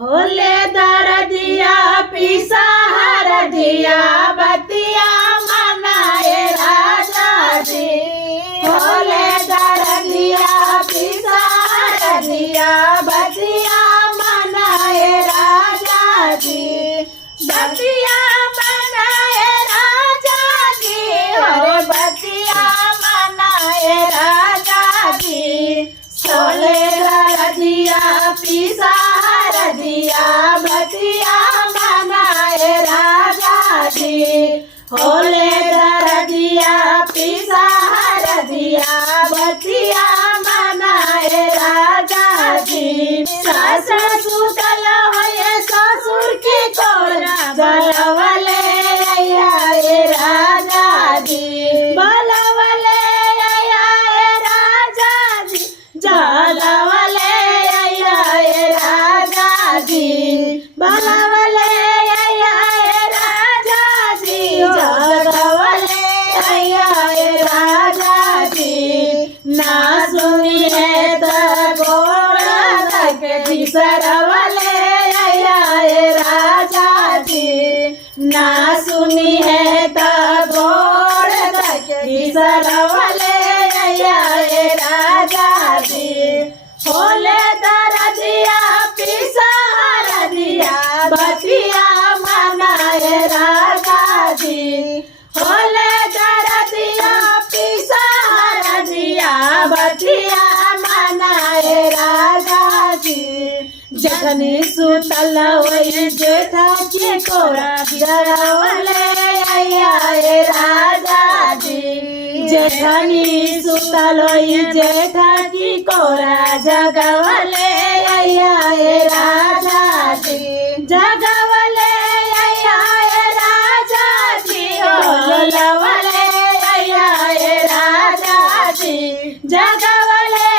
होले दरदिया पिसा हरदिया बतिया मनाए राजा जी। होले दरदिया पिसा हरदिया बतिया मनाए राजा जी। बतिया मनाए राजा जी। हो बतिया मनाए राजा जी। होले दरदिया पिसा हरदिया बतिया मनाए राजा जी। होले दरदिया पिसा हरदिया बतिया मनाए राजा जी। सास सुतल होए ससुर की कोरा बलवले आए राजा जी। बलवले आए राजा जी। जलवले आए राजा जी। बलवले आए राजा जी। जलवले आए राजा जी। ना सुनिए तो गोड़ तक सरवले आए राजा जी। ना सुनी है तो गोड़ तक सरवले आए राजा जी। होले दरदिया पिसा हरदिया बतिया मनाए राजा जी। होले दरदिया पिसा हरदिया बतिया मनाए राजा जी। जखनी सुतल होई जेठा के कोरा जरवले आए राजा जी। जेठनी सुतल होई जेठा की कोरा जगवले आए राजा जी। जगवले आए राजा जी। होलवले आए राजा जी। जगवले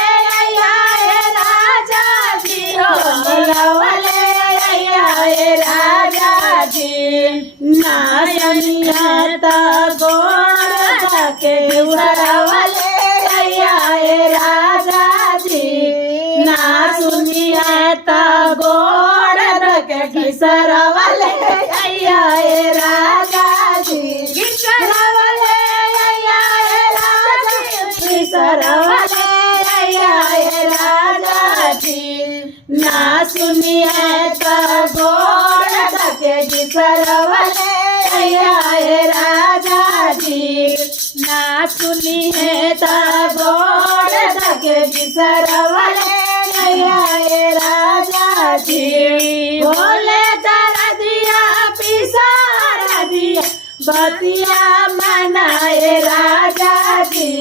आए राजा जी। होलवले आए राजा जी। नायनियत गोड़ के उड़वले आए राजा जी। ना सुनिए तो गोड़ के सरवले आए राजा जी। सरवले आए राजा जी। सरवले आए राजा जी। ना सुनिए तो गोड़ के सरवले आए राजा जी। ना सुनी है तो गोड़ के सरवले आए राजा जी। होले दरदिया पिसा हरदिया बतिया मनाए राजा जी।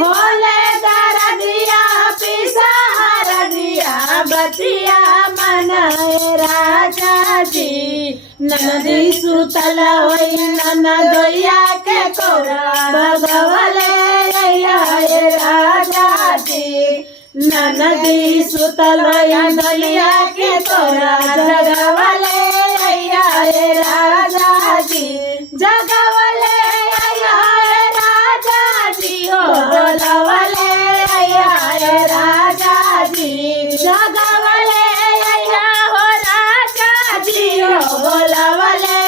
होले दरदिया पिसा हरदिया बतिया मनाए राजा जी। ननदी सुतल होई ननदोया के कोरा भगवले आए राजा जी। ननदी सुतल होई ननदोया के कोरा जगवले आए राजा जी। जगवले आए राजा जी। होलवले आए राजा जी। जगवले हो राजा जी। होलवले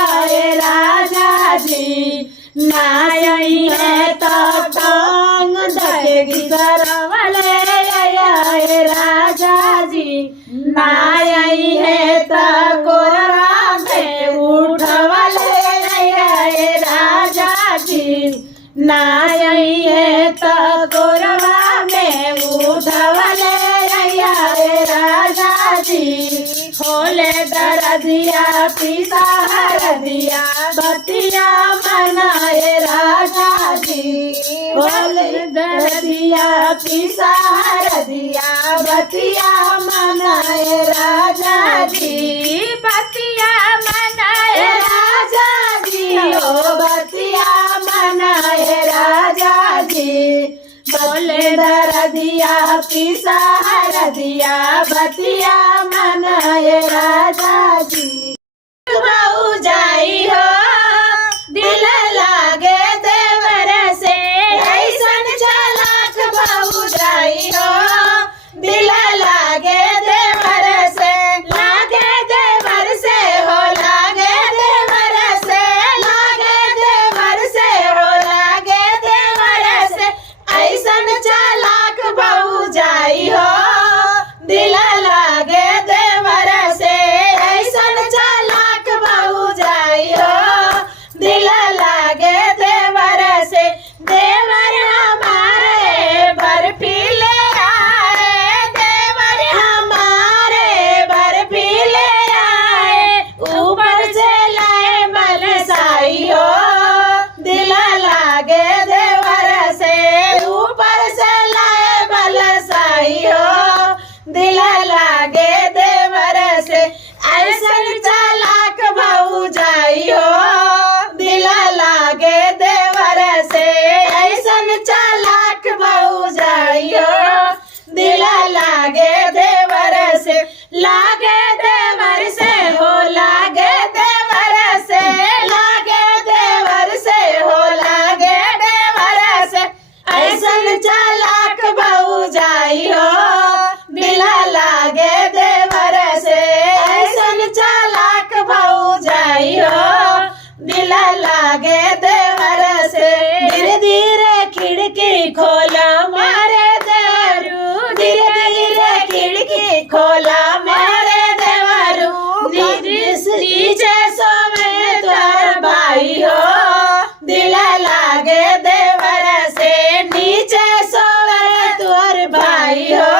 आए राजा जी। नाई है तो टांग दहेगी सरवले आए राजा जी। नाई है तो कोरवा में उठवले आए राजा जी। नाई है तो कोरवा में उठवले आए राजा जी। होले दरदिया पिसा हरदिया बतिया मनाए राजा जी। होले दरदिया पिसा हरदिया बतिया मनाए राजा जी। बतिया मनाए राजा जी। ओ बतिया मनाए राजा जी। बोले दरदिया पिसा हरदिया बतिया मनाए राजा जी। बहू जाई हो दिल लागे देवर से ऐसन चालाक बहू जाई हो दिल लागे देवर से लागे देवर से ऐसन चालाक भौजाई हो दिल लागे देवर से ऐसन चालाक भौजाई हो दिल लागे देवर से लागे देवर से हो लागे देवर से लागे देवर से हो लागे देवर से ऐसन चालाक भौजाई हो दिल लागे देवर से ऐसन चालाक भौजाई हो दिल लागे देवर से धीरे धीरे खिड़की खोला मारे देवरू धीरे धीरे खिड़की खोला मारे देवरू नीचे सोवे द्वार भाई हो दिल लागे देवर से नीचे सोवे द्वार भाई हो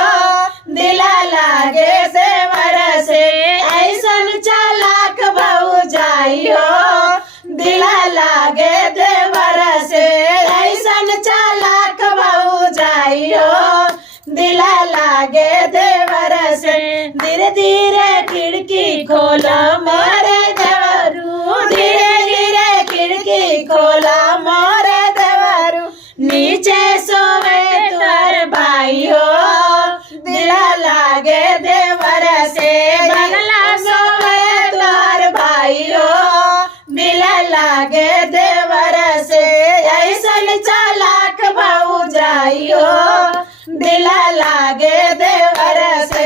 दिल लागे देवर से ऐसन चालाक भौजाई हो दिल लागे देवर से ऐसन चालाक भौजाई हो दिल लागे देवर से धीरे धीरे खिड़की खोला मारे देवरू धीरे धीरे खिड़की खोला मारे देवरू नीचे सोवे द्वार भाई हो दिल लागे देवर से बगला सोवे द्वार भाई हो दिल लागे देवर से ऐसन चालाक भौजाई हो दिल लागे देवर से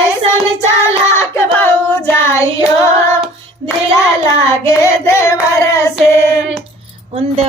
ऐसन चालाक भौजाई हो दिल लागे देवर